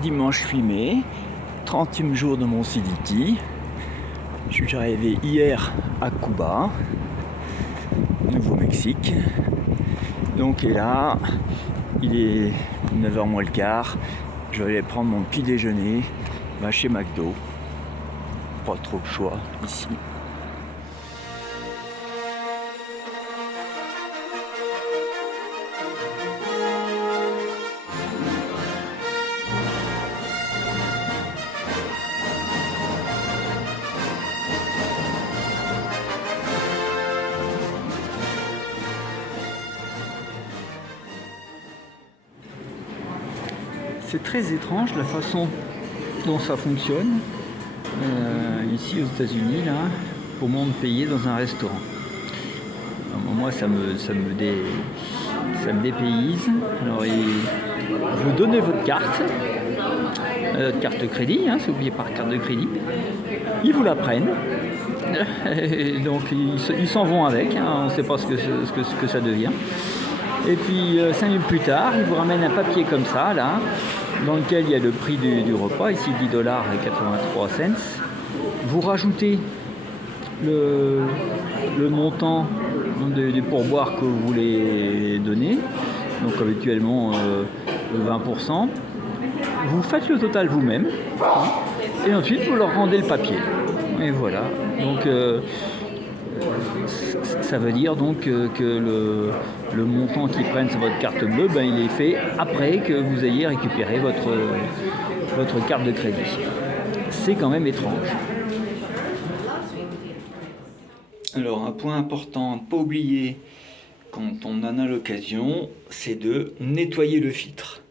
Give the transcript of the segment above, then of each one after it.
dimanche fumé, 30e jour de mon CDT. Je suis arrivé hier à Cuba, Nouveau-Mexique. Donc et là, il est 9h moins le quart. Je vais aller prendre mon petit déjeuner chez McDo. Pas trop de choix ici. C'est très étrange la façon dont ça fonctionne ici aux États-Unis là, au moment de payer dans un restaurant. Alors, moi ça me dépayse. Alors vous donnez votre carte de crédit, hein, c'est oublié par carte de crédit. Ils vous la prennent. Et donc ils s'en vont avec, hein, on ne sait pas ce que ça devient. Et puis 5 minutes plus tard, ils vous ramènent un papier comme ça, là, dans lequel il y a le prix du repas, ici $10.83. Vous rajoutez le montant des pourboires que vous voulez donner, donc habituellement 20%. Vous faites le total vous-même, hein, et ensuite vous leur rendez le papier. Et voilà. Donc ça veut dire donc que le montant qu'ils prennent sur votre carte bleue, il est fait après que vous ayez récupéré votre carte de crédit. C'est quand même étrange. Alors un point important à ne pas oublier quand on en a l'occasion, c'est de nettoyer le filtre.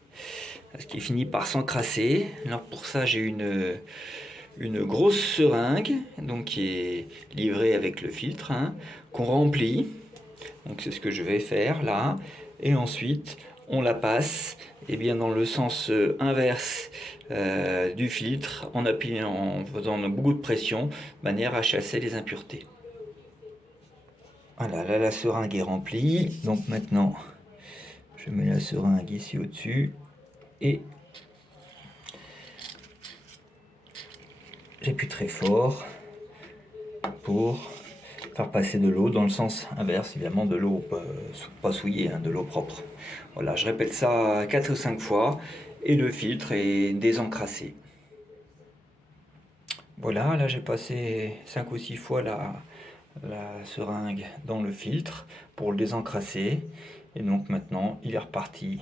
Parce qu'il finit par s'encrasser. Alors pour ça j'ai une grosse seringue donc qui est livrée avec le filtre, hein, qu'on remplit. Donc c'est ce que je vais faire là, et ensuite on la passe dans le sens inverse du filtre, en appuyant, en faisant beaucoup de pression, de manière à chasser les impuretés. Voilà, là la seringue est remplie, donc maintenant je mets la seringue ici au-dessus et j'appuie très fort pour faire passer de l'eau dans le sens inverse, évidemment de l'eau pas souillée, hein, de l'eau propre. Voilà, je répète ça 4 ou 5 fois et le filtre est désencrassé. Voilà, là j'ai passé 5 ou 6 fois la seringue dans le filtre pour le désencrasser, et donc maintenant il est reparti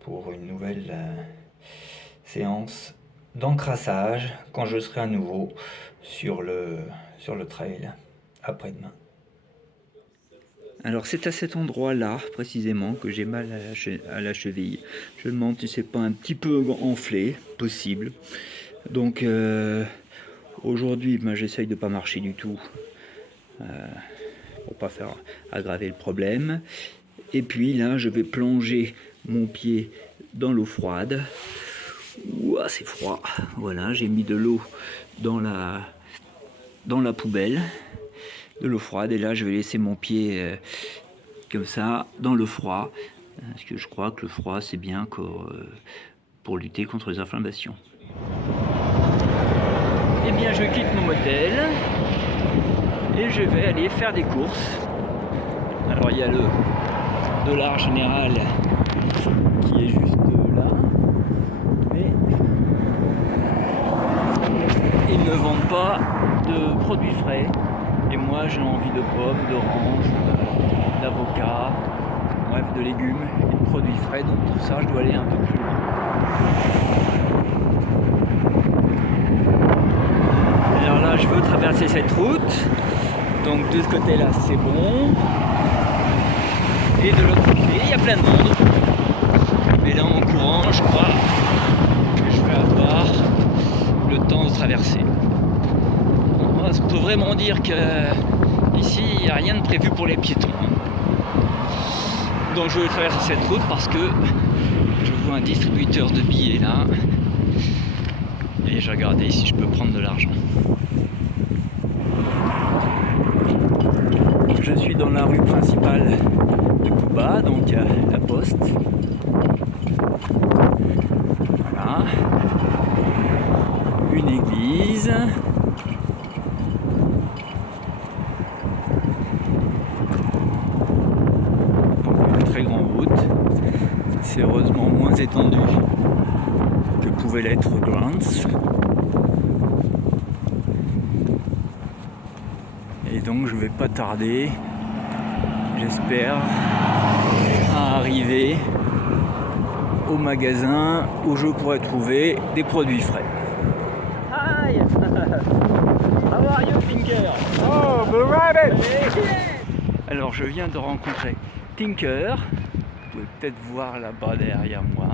pour une nouvelle séance d'encrassage quand je serai à nouveau sur le trail après-demain. Alors c'est à cet endroit-là précisément que j'ai mal à la cheville. Je me demande si c'est pas un petit peu enflé, possible. Donc aujourd'hui j'essaye de pas marcher du tout pour pas faire aggraver le problème. Et puis là je vais plonger mon pied dans l'eau froide. Ouah, c'est froid. Voilà, j'ai mis de l'eau dans la poubelle, de l'eau froide, et là je vais laisser mon pied comme ça dans le froid, parce que je crois que le froid c'est bien pour lutter contre les inflammations. Eh bien je quitte mon motel et je vais aller faire des courses. Alors il y a le dollar général qui est juste là, mais ils ne vendent pas de produits frais, et moi j'ai envie de pommes, d'oranges, d'avocats, bref de légumes et de produits frais, donc pour ça je dois aller un peu plus loin. Alors là je veux traverser cette route, donc de ce côté là c'est bon, et de l'autre côté il y a plein de monde, mais là en courant je crois que je vais avoir le temps de traverser. On peut vraiment dire que ici il n'y a rien de prévu pour les piétons. Donc je vais traverser cette route parce que je vois un distributeur de billets là, et je vais regarder si je peux prendre de l'argent. Je suis dans la rue principale de Cuba, donc la poste. c'est heureusement moins étendu que pouvait l'être Grants. Et donc je vais pas tarder, j'espère, à arriver au magasin où je pourrais trouver des produits frais. Hi! How are you, Tinker? Oh, the rabbit! Alors je viens de rencontrer Tinker, vous pouvez peut-être voir là-bas derrière moi.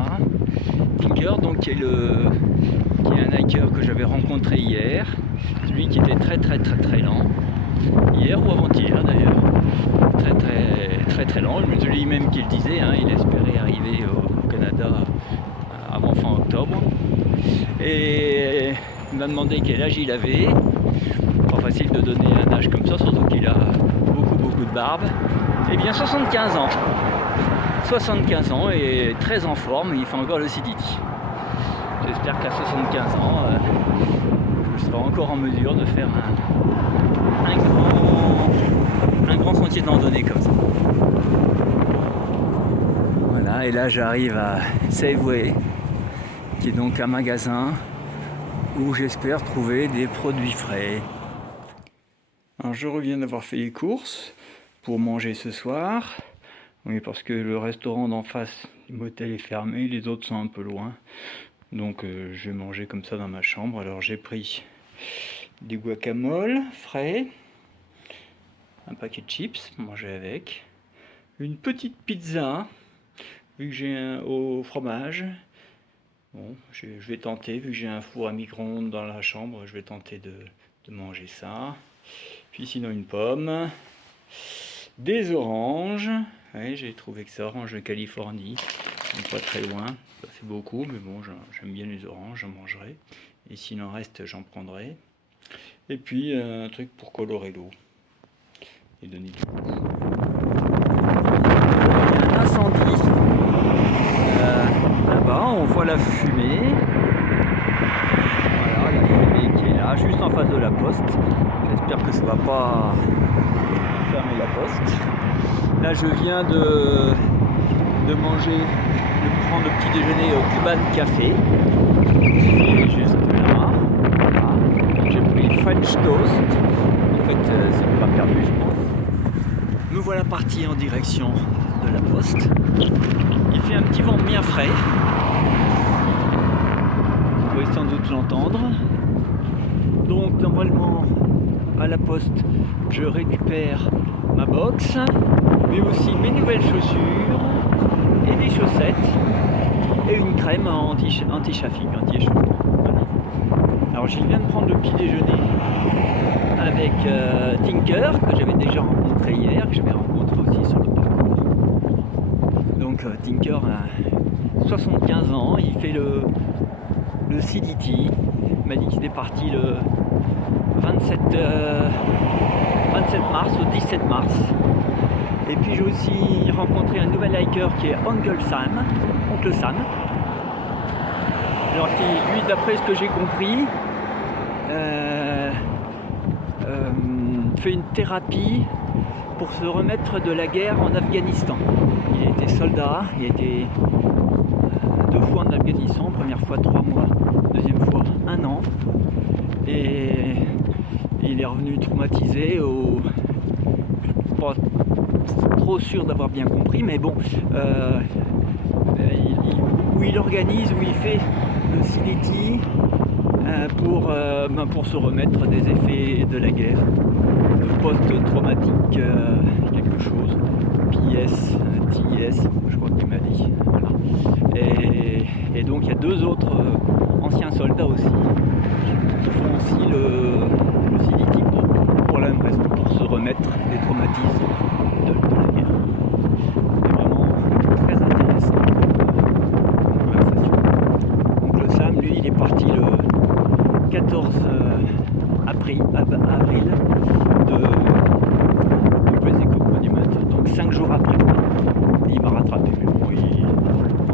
Tinker, donc, qui est un hiker que j'avais rencontré hier, celui qui était très lent, hier ou avant-hier d'ailleurs, très lent, c'est lui-même qui le disait, hein, il espérait arriver au Canada avant fin octobre, et il m'a demandé quel âge il avait. Pas facile de donner un âge comme ça, surtout qu'il a beaucoup de barbe. Eh bien 75 ans. 75 ans et très en forme, il fait encore le CDT. J'espère qu'à 75 ans, je serai encore en mesure de faire un grand sentier de randonnée comme ça. Voilà, et là j'arrive à Safeway, qui est donc un magasin où j'espère trouver des produits frais. Alors je reviens d'avoir fait les courses pour manger ce soir. Oui, parce que le restaurant d'en face du motel est fermé, les autres sont un peu loin. Donc je vais manger comme ça dans ma chambre. Alors j'ai pris des guacamoles frais, un paquet de chips, manger avec, une petite pizza, vu que j'ai au fromage. Bon, je vais tenter, vu que j'ai un four à micro-ondes dans la chambre, je vais tenter de manger ça. Puis sinon une pomme, des oranges, ouais, j'ai trouvé que c'est orange de Californie, donc pas très loin, ça fait beaucoup, mais bon, j'aime bien les oranges, j'en mangerai, et s'il en reste, j'en prendrai. Et puis un truc pour colorer l'eau, et donner du goût. Il y a un incendie, là-bas, on voit la fumée, voilà, la fumée qui est là, juste en face de la poste. J'espère que ça ne va pas fermer la poste. Là, je viens de prendre le petit déjeuner au Cuban Café. Juste là. Voilà. J'ai pris French Toast. En fait, c'est pas perdu, je pense. Me voilà parti en direction de la poste. Il fait un petit vent bien frais. Vous pouvez sans doute l'entendre. Donc, normalement, à la poste, je récupère ma box, mais aussi mes nouvelles chaussures et des chaussettes et une crème anti-chafing, anti-échauffement. Voilà. Alors je viens de prendre le petit déjeuner avec Tinker, que j'avais déjà rencontré hier, que j'avais rencontré aussi sur le parcours. Donc Tinker a 75 ans, il fait le CDT. Il m'a dit qu'il était parti le 27 mars au 17 mars. Et puis j'ai aussi rencontré un nouvel hiker qui est Oncle Sam. Alors qui, lui, d'après ce que j'ai compris, fait une thérapie pour se remettre de la guerre en Afghanistan. Il a été soldat, il a été 2 fois en Afghanistan, première fois 3 mois, deuxième fois 1 an. Et il est revenu traumatisé, pas trop sûr d'avoir bien compris, mais bon, où il organise, où il fait le CDT pour se remettre des effets de la guerre, post-traumatique, quelque chose, TIS, je crois qu'il m'a dit. Voilà. Et donc il y a 2 autres anciens soldats aussi qui font aussi le CDT pour la même raison, pour se remettre des traumatismes de la guerre. C'est vraiment très intéressant comme conversation. Donc le Sam, lui, il est parti le 14 avril de Crazy Cook Monument, donc 5 jours après. Il m'a rattrapé, mais bon,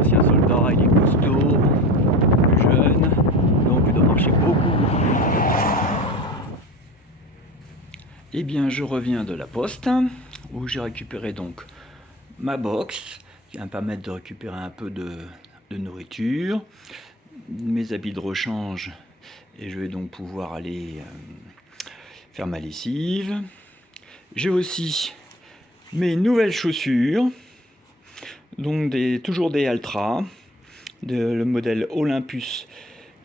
ancien soldat, il est costaud, plus jeune, donc il doit marcher beaucoup. Eh bien, je reviens de la poste, où j'ai récupéré donc ma box, qui va me permettre de récupérer un peu de nourriture, mes habits de rechange, et je vais donc pouvoir aller faire ma lessive. J'ai aussi mes nouvelles chaussures, donc toujours des Altra, le modèle Olympus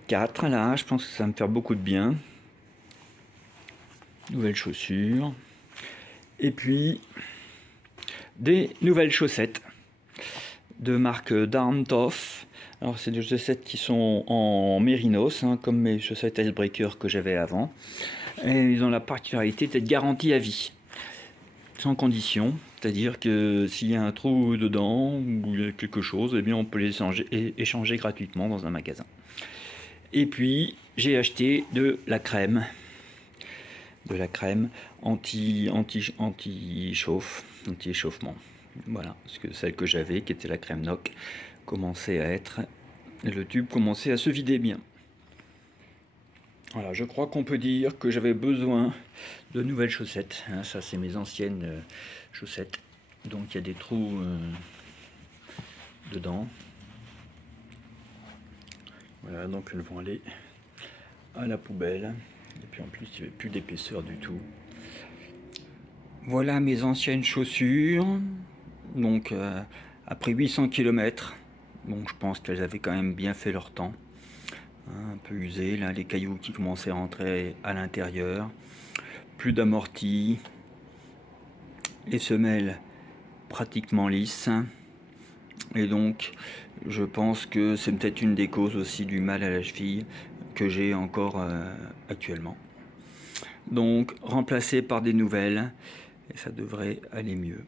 4, là, je pense que ça va me faire beaucoup de bien. Nouvelles chaussures. Et puis, des nouvelles chaussettes de marque Darmtoff. Alors, c'est des chaussettes qui sont en mérinos, hein, comme mes chaussettes Icebreaker que j'avais avant. Et ils ont la particularité d'être garantis à vie, sans condition. C'est-à-dire que s'il y a un trou dedans ou il y a quelque chose, eh bien on peut les échanger gratuitement dans un magasin. Et puis, j'ai acheté de la crème anti-échauffement. Voilà, parce que celle que j'avais, qui était la crème NOC, commençait à être, le tube commençait à se vider bien. Voilà, je crois qu'on peut dire que j'avais besoin de nouvelles chaussettes. Hein, ça, c'est mes anciennes chaussettes. Donc, il y a des trous dedans. Voilà, donc elles vont aller à la poubelle. Et puis en plus, il n'y avait plus d'épaisseur du tout. Voilà mes anciennes chaussures. Donc, après 800 km, donc je pense qu'elles avaient quand même bien fait leur temps. Un peu usées, là, les cailloux qui commençaient à rentrer à l'intérieur. Plus d'amorti. Les semelles pratiquement lisses. Et donc, je pense que c'est peut-être une des causes aussi du mal à la cheville que j'ai encore actuellement. Donc, remplacé par des nouvelles, et ça devrait aller mieux.